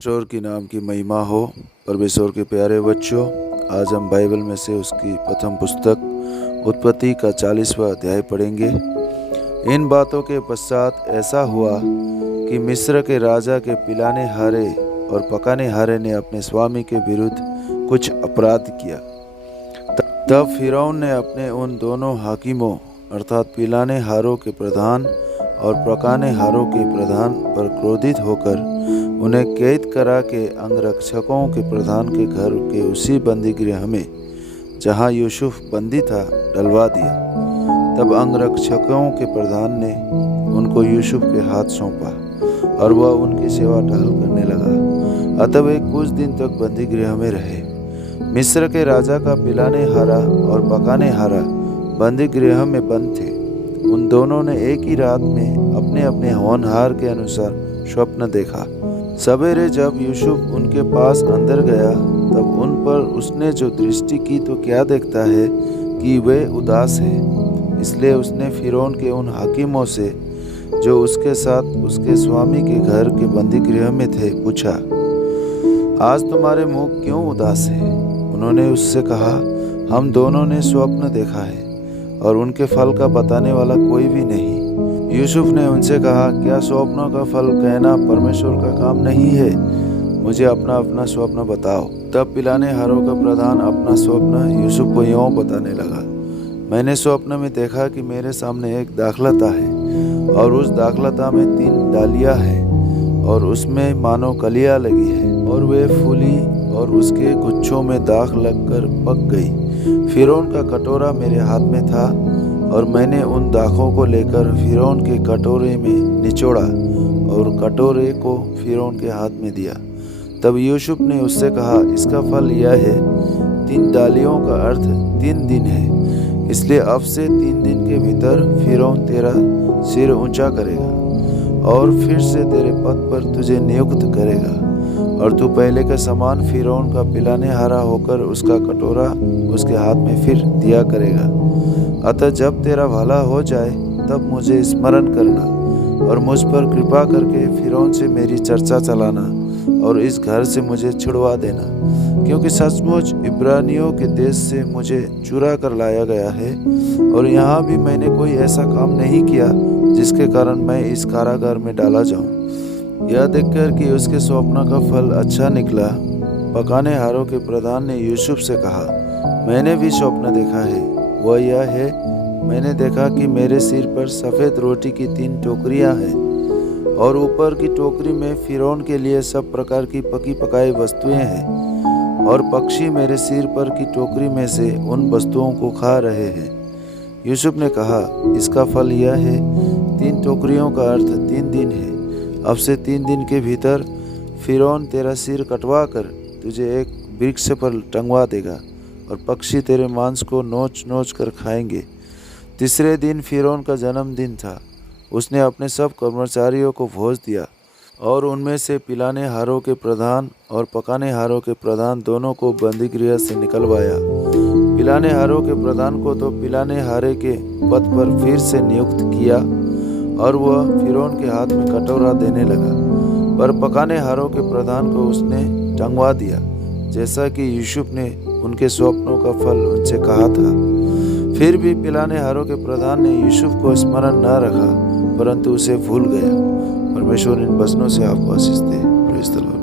परमेश्वर की नाम की महिमा हो। परमेश्वर के प्यारे बच्चों, आज हम बाइबल में से उसकी प्रथम पुस्तक उत्पत्ति का 40वां अध्याय पढ़ेंगे। इन बातों के पश्चात ऐसा हुआ कि मिस्र के राजा के पिलाने हारे और पकाने हारे ने अपने स्वामी के विरुद्ध कुछ अपराध किया। तब फिरौन ने अपने उन दोनों हाकिमों अर्थात पिलाने हारों के प्रधान और पकाने हारों के प्रधान पर क्रोधित होकर उन्हें कैद करा के अंगरक्षकों के प्रधान के घर के उसी बंदी गृह में जहाँ यूसुफ बंदी था डलवा दिया। तब अंगरक्षकों के प्रधान ने उनको यूसुफ के हाथ सौंपा और वह उनकी सेवा टहल करने लगा। अतः वे कुछ दिन तक बंदी गृह में रहे। मिस्र के राजा का पिलाने हारा और पकाने हारा बंदी गृह में बंद थे। उन दोनों ने एक ही रात में अपने अपने होनहार के अनुसार स्वप्न देखा। सवेरे जब यूसुफ उनके पास अंदर गया तब उन पर उसने जो दृष्टि की तो क्या देखता है कि वे उदास हैं। इसलिए उसने फिरौन के उन हाकिमों से जो उसके साथ उसके स्वामी के घर के बंदी गृह में थे पूछा, आज तुम्हारे मुख क्यों उदास है? उन्होंने उससे कहा, हम दोनों ने स्वप्न देखा है और उनके फल का बताने वाला कोई भी नहीं। यूसुफ ने उनसे कहा, क्या स्वप्नों का फल कहना परमेश्वर का काम नहीं है? मुझे अपना अपना स्वप्न बताओ। तब पिलाने हारों का प्रधान अपना स्वप्न यूसुफ को यूं बताने लगा, मैंने स्वप्न में देखा कि मेरे सामने एक दाखलता है और उस दाखलता में 3 डालियां हैं और उसमें मानो कलियां लगी है और वे फूली और उसके गुच्छों में दाख लगकर पक गई। फिरौन का कटोरा मेरे हाथ में था और मैंने उन दाखों को लेकर फिरौन के कटोरे में निचोड़ा और कटोरे को फिरौन के हाथ में दिया। तब यूसुफ ने उससे कहा, इसका फल यह है, 3 डालियों का अर्थ 3 दिन है। इसलिए अब से 3 दिन के भीतर फिरौन तेरा सिर ऊंचा करेगा और फिर से तेरे पद पर तुझे नियुक्त करेगा और तू पहले के समान फिरौन का पिलाने हारा होकर उसका कटोरा उसके हाथ में फिर दिया करेगा। अतः जब तेरा भला हो जाए तब मुझे स्मरण करना और मुझ पर कृपा करके फिरौन से मेरी चर्चा चलाना और इस घर से मुझे छुड़वा देना, क्योंकि सचमुच इब्रानियों के देश से मुझे चुरा कर लाया गया है और यहाँ भी मैंने कोई ऐसा काम नहीं किया जिसके कारण मैं इस कारागार में डाला जाऊँ। यह देखकर कि उसके स्वप्न का फल अच्छा निकला, पकाने हारों के प्रधान ने यूसुफ से कहा, मैंने भी स्वप्न देखा है। वह यह है, मैंने देखा कि मेरे सिर पर सफ़ेद रोटी की 3 टोकरियां हैं और ऊपर की टोकरी में फिरौन के लिए सब प्रकार की पकी पकाई वस्तुएं हैं और पक्षी मेरे सिर पर की टोकरी में से उन वस्तुओं को खा रहे हैं। यूसुफ ने कहा, इसका फल यह है, 3 टोकरियों का अर्थ 3 दिन है। अब से 3 दिन के भीतर फिरौन तेरा सिर कटवा कर तुझे एक वृक्ष पर टंगवा देगा और पक्षी तेरे मांस को नोच नोच कर खाएंगे। तीसरे दिन फिरौन का जन्मदिन था। उसने अपने सब कर्मचारियों को भोज दिया और उनमें से पिलाने हारों के प्रधान और पकाने हारों के प्रधान दोनों को बंदी गृह से निकलवाया। पिलाने हारों के प्रधान को तो पिलाने हारे के पद पर फिर से नियुक्त किया और वह फिरौन के हाथ में कटोरा देने लगा, पर पकाने हारों के प्रधान को उसने टंगवा दिया, जैसा कि यूसुफ ने उनके स्वप्नों का फल उनसे कहा था। फिर भी पिलाने हारों के प्रधान ने यूसुफ को स्मरण न रखा, परंतु उसे भूल गया। परमेश्वर इन वचनों से आपको आशीष दे। Praise the Lord.